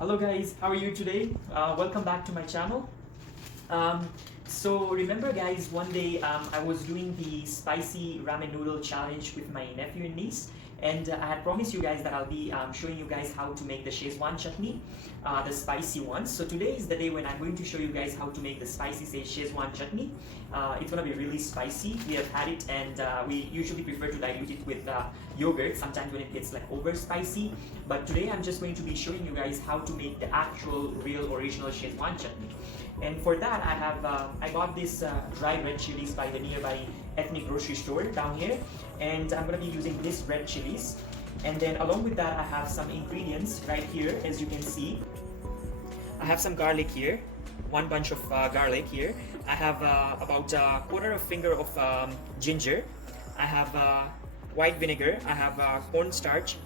Hello guys, how are you today? Welcome back to my channel. So remember guys, one day I was doing the spicy ramen noodle challenge with my nephew and niece, and I had promised you guys that I'll be showing you guys how to make the Schezwan Chutney, the spicy one. So today is the day when I'm going to show you guys how to make the spicy Schezwan Chutney. It's gonna be really spicy. We have had it, and we usually prefer to dilute it with yogurt sometimes when it gets like over spicy. But today I'm just going to be showing you guys how to make the actual real original Schezwan Chutney. And for that I got this dry red chilies by the nearby ethnic grocery store down here, and I'm gonna be using this red chilies. And then along with that I have some ingredients right here. As you can see, I have some garlic here, one bunch of garlic here. I have about a quarter of finger of ginger. I have white vinegar. I have cornstarch.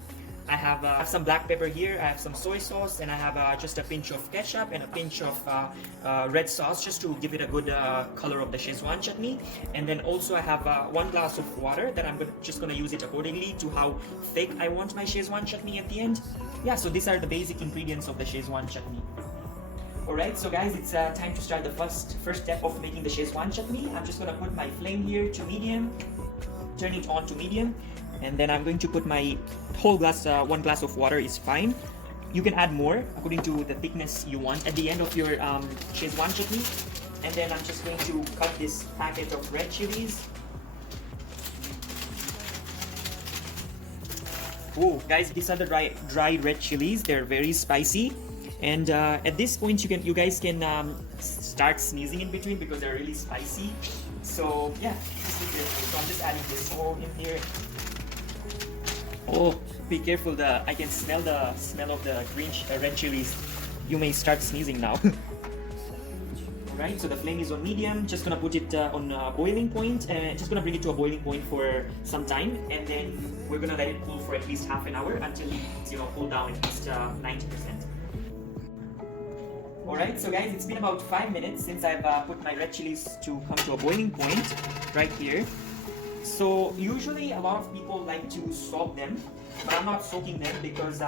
I have some black pepper here. I have some soy sauce, and I have just a pinch of ketchup and a pinch of red sauce, just to give it a good color of the Schezwan chutney. And then also I have 1 glass of water that I'm just gonna use it accordingly to how thick I want my Schezwan chutney at the end. Yeah, so these are the basic ingredients of the Schezwan chutney. Alright, so guys, it's time to start the first step of making the Schezwan chutney. I'm just gonna put my flame here to medium, turn it on to medium, and then I'm going to put my whole glass, 1 glass of water is fine. You can add more according to the thickness you want at the end of your Schezwan chutney. And then I'm just going to cut this packet of red chilies. Oh, guys, these are the dry red chilies. They're very spicy, and at this point you guys can start sneezing in between because they're really spicy. So yeah, just be careful. So I'm just adding this all in here. Oh, be careful! I can smell the smell of the red chilies. You may start sneezing now. Alright, so the flame is on medium. Just gonna put it on boiling point, and just gonna bring it to a boiling point for some time, and then we're gonna let it cool for at least half an hour until it's cool down at least 90%. Alright, so guys, it's been about 5 minutes since I've put my red chilies to come to a boiling point right here. So usually a lot of people like to soak them, but I'm not soaking them because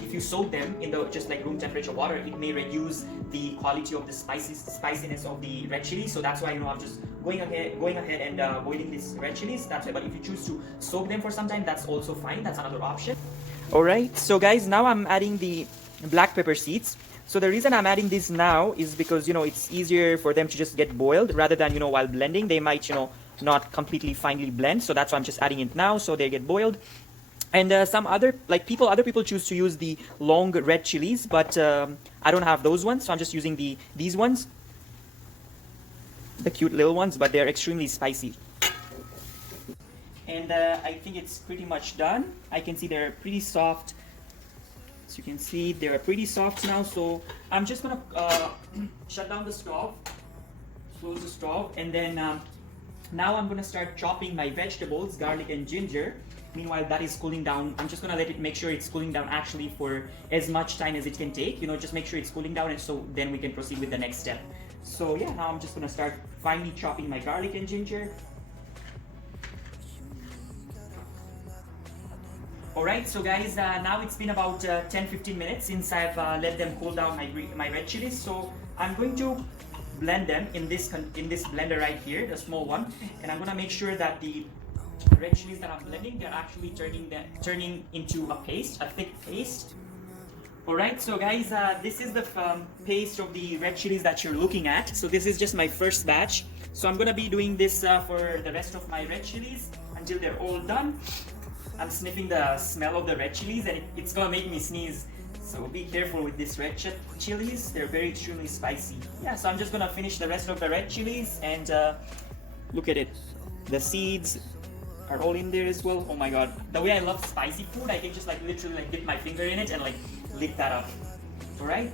if you soak them in the just like room temperature water, it may reduce the quality of the spiciness of the red chili. So that's why I'm just going ahead and boiling these red chilies. That's why. But if you choose to soak them for some time, that's also fine. That's another option. Alright, so guys, now I'm adding the black pepper seeds. So the reason I'm adding this now is because it's easier for them to just get boiled rather than while blending they might not completely finely blend. So that's why I'm just adding it now so they get boiled. And some other people choose to use the long red chilies, but I don't have those ones, so I'm just using these ones, the cute little ones, but they're extremely spicy. And I think it's pretty much done. I can see they're pretty soft. As you can see, they're pretty soft now. So I'm just gonna shut down the stove, close the stove, and then now I'm gonna start chopping my vegetables, garlic and ginger. Meanwhile, that is cooling down. I'm just gonna make sure it's cooling down actually for as much time as it can take. Just make sure it's cooling down, and so then we can proceed with the next step. So yeah, now I'm just gonna start finely chopping my garlic and ginger. Alright, so guys, now it's been about 10-15 minutes since I've let them cool down my red chilies. So I'm going to blend them in this blender right here, the small one, and I'm gonna make sure that the red chilies that I'm blending, they're actually turning into a paste, a thick paste. Alright, so guys, this is the paste of the red chilies that you're looking at. So this is just my first batch. So I'm gonna be doing this for the rest of my red chilies until they're all done. I'm sniffing the smell of the red chilies, and it's gonna make me sneeze. So be careful with this red chilies. They're very extremely spicy. Yeah, so I'm just gonna finish the rest of the red chilies, and look at it. The seeds are all in there as well. Oh my god. The way I love spicy food, I can just literally dip my finger in it and lick that up. Alright?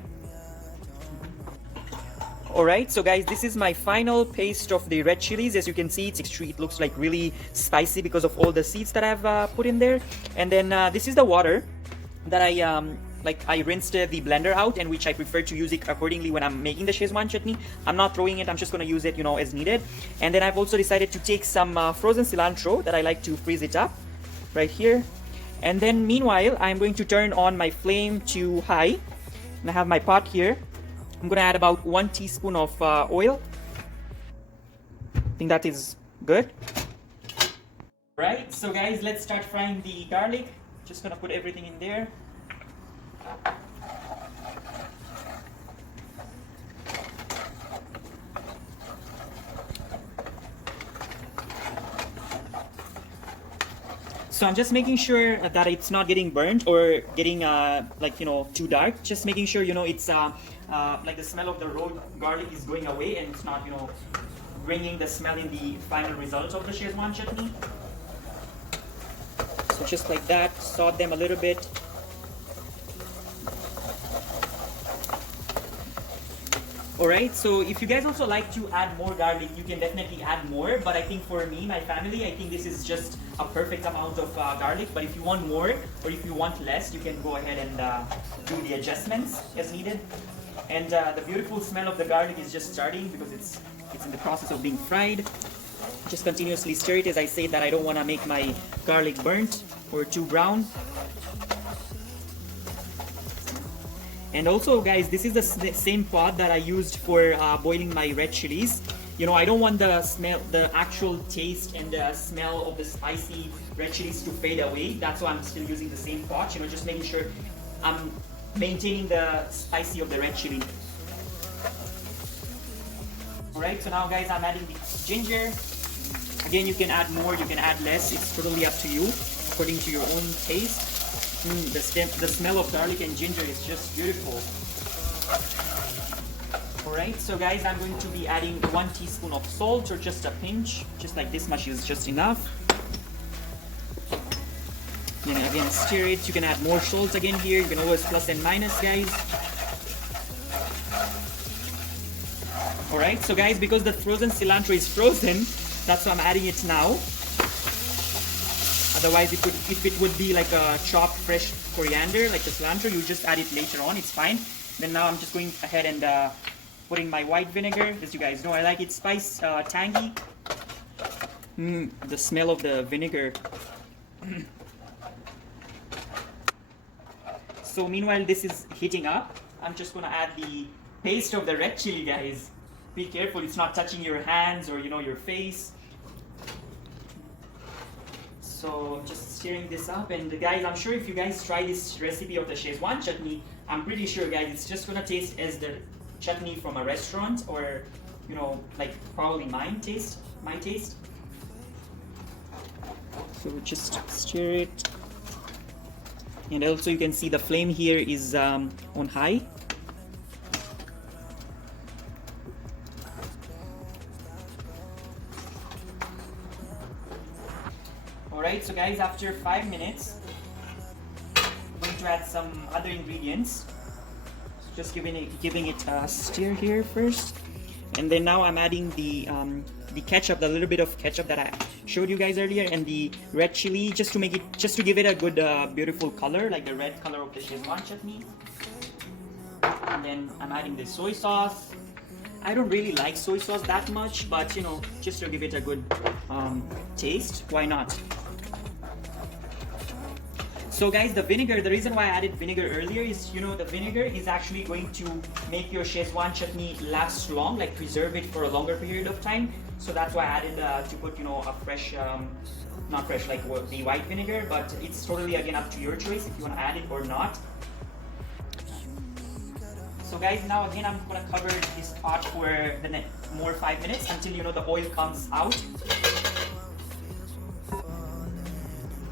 Alright, so guys, this is my final paste of the red chilies. As you can see, it looks like really spicy because of all the seeds that I've put in there. And then this is the water that I rinsed the blender out, and which I prefer to use it accordingly when I'm making the Schezwan chutney. I'm not throwing it, I'm just gonna use it as needed. And then I've also decided to take some frozen cilantro that I like to freeze it up right here. And then meanwhile, I'm going to turn on my flame to high And I have my pot here. I'm gonna add about 1 teaspoon of oil. I think that is good. Right, so guys, let's start frying the garlic. Just gonna put everything in there. So I'm just making sure that it's not getting burnt or getting too dark. Just making sure it's like the smell of the raw garlic is going away and it's not bringing the smell in the final result of the Schezwan chutney. So just like that, saute them a little bit. Alright, so if you guys also like to add more garlic, you can definitely add more. But I think for me, my family, I think this is just a perfect amount of garlic. But if you want more or if you want less, you can go ahead and do the adjustments as needed. And the beautiful smell of the garlic is just starting because it's in the process of being fried. Just continuously stir it. As I say that I don't want to make my garlic burnt or too brown. And also guys, this is the same pot that I used for boiling my red chilies. I don't want the smell, the actual taste and the smell of the spicy red chilies to fade away. That's why I'm still using the same pot, just making sure I'm maintaining the spicy of the red chili. Alright, so now guys, I'm adding the ginger. Again, you can add more, you can add less. It's totally up to you, according to your own taste. The smell of garlic and ginger is just beautiful. Alright, so guys, I'm going to be adding 1 teaspoon of salt or just a pinch. Just like this much is just enough. And again, stir it. You can add more salt again here. You can always plus and minus, guys. Alright, so guys, because the frozen cilantro is frozen, that's why I'm adding it now. Otherwise, if it would be like a chopped fresh coriander, like the cilantro, you just add it later on, it's fine. Then now I'm just going ahead and putting my white vinegar. As you guys know, I like it tangy. The smell of the vinegar. So meanwhile, this is heating up. I'm just gonna add the paste of the red chili, guys. Be careful, it's not touching your hands or your face. So just stirring this up, and guys, I'm sure if you guys try this recipe of the Schezwan chutney, I'm pretty sure guys it's just gonna taste as the chutney from a restaurant, or like probably my taste. So just stir it, and also you can see the flame here is on high. Alright, so guys, after 5 minutes, I'm going to add some other ingredients. Just giving it a stir here first, and then now I'm adding the ketchup, the little bit of ketchup that I showed you guys earlier, and the red chili, just to give it a good, beautiful color, like the red color of the Schezwan chutney. And then I'm adding the soy sauce. I don't really like soy sauce that much, but just to give it a good taste, why not? So guys, the vinegar, the reason why I added vinegar earlier is, the vinegar is actually going to make your Schezwan chutney last long, like preserve it for a longer period of time. So that's why I added to put, a fresh, not fresh like the white vinegar, but it's totally again up to your choice if you want to add it or not. So guys, now again, I'm gonna cover this pot for the more 5 minutes until the oil comes out.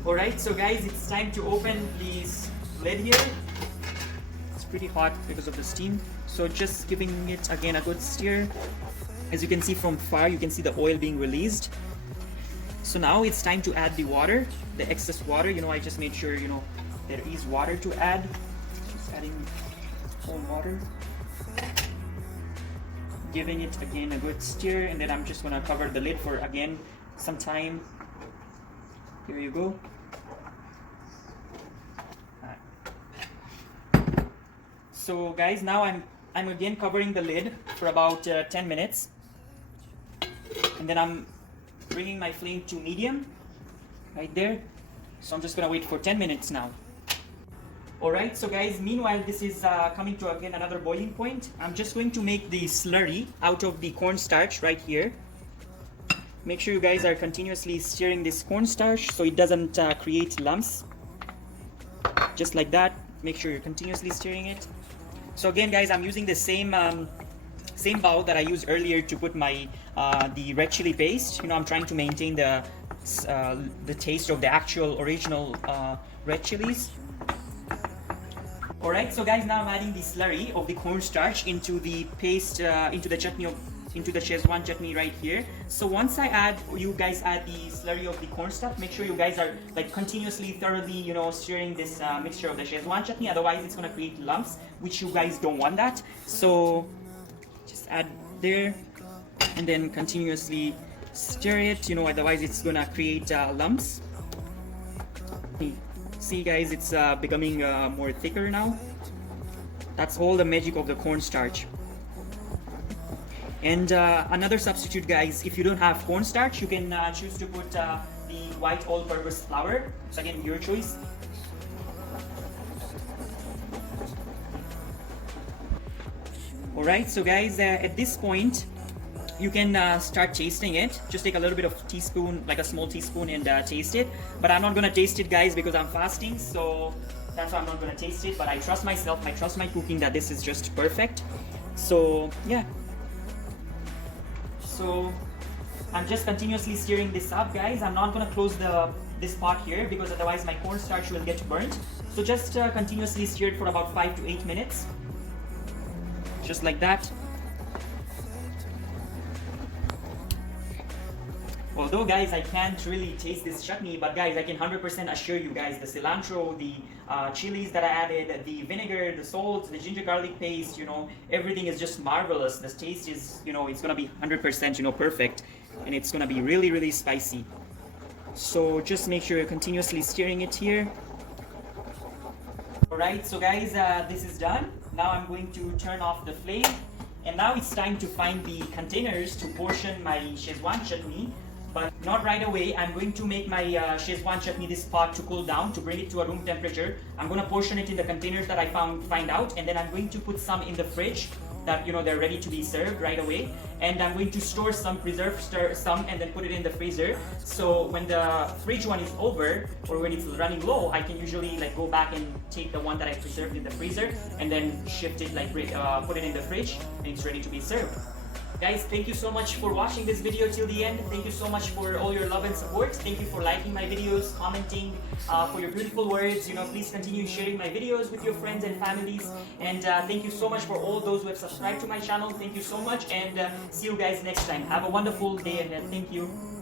Alright, so guys, it's time to open this lid here. It's pretty hot because of the steam. So just giving it again a good stir. As you can see from far, you can see the oil being released. So now it's time to add the water, the excess water. I just made sure, there is water to add. Just adding more water. Giving it again a good stir, and then I'm just gonna cover the lid for again some time. Here you go. So guys, now I'm again covering the lid for about 10 minutes, and then I'm bringing my flame to medium right there. So I'm just gonna wait for 10 minutes now. Alright, so guys, meanwhile this is coming to again another boiling point. I'm just going to make the slurry out of the cornstarch right here. Make sure you guys are continuously stirring this cornstarch so it doesn't create lumps. Just like that. Make sure you're continuously stirring it. So again guys, I'm using the same bowl that I used earlier to put my the red chili paste. You know, I'm trying to maintain the taste of the actual original red chilies. Alright, so guys, now I'm adding the slurry of the cornstarch into the paste, into the Schezwan chutney right here. So once you guys add the slurry of the cornstarch, make sure you guys are like continuously, thoroughly, you know, stirring this mixture of the Schezwan chutney. Otherwise, it's gonna create lumps, which you guys don't want that. So just add there, and then continuously stir it. You know, otherwise it's gonna create lumps. See guys, it's becoming more thicker now. That's all the magic of the cornstarch. And another substitute guys, if you don't have cornstarch, you can choose to put the white all-purpose flour. So again, your choice. Alright, so guys, at this point you can start tasting it. Just take a little bit of teaspoon, like a small teaspoon, and taste it. But I'm not gonna taste it guys because I'm fasting, so that's why I'm not gonna taste it. But I trust myself, I trust my cooking that this is just perfect. So yeah. So I'm just continuously stirring this up guys. I'm not gonna close this pot here because otherwise my cornstarch will get burnt. So just continuously stir it for about 5 to 8 minutes. Just like that. Although guys, I can't really taste this chutney, but guys, I can 100% assure you guys, the cilantro, the chilies that I added, the vinegar, the salt, the ginger garlic paste, you know, everything is just marvelous. The taste is, you know, it's gonna be 100%, you know, perfect, and it's gonna be really, really spicy. So just make sure you're continuously stirring it here. Alright, so guys, this is done. Now I'm going to turn off the flame, and now it's time to find the containers to portion my Schezwan chutney. But not right away. I'm going to make my Schezwan chutney, this pot, to cool down, to bring it to a room temperature. I'm going to portion it in the containers that I find out, and then I'm going to put some in the fridge that, you know, they're ready to be served right away. And I'm going to store some, preserve some, and then put it in the freezer. So when the fridge one is over, or when it's running low, I can usually like go back and take the one that I preserved in the freezer and then shift it, like put it in the fridge, and it's ready to be served. Guys, thank you so much for watching this video till the end. Thank you so much for all your love and support. Thank you for liking my videos, commenting, for your beautiful words. You know, please continue sharing my videos with your friends and families. And thank you so much for all those who have subscribed to my channel. Thank you so much, and see you guys next time. Have a wonderful day ahead. Thank you.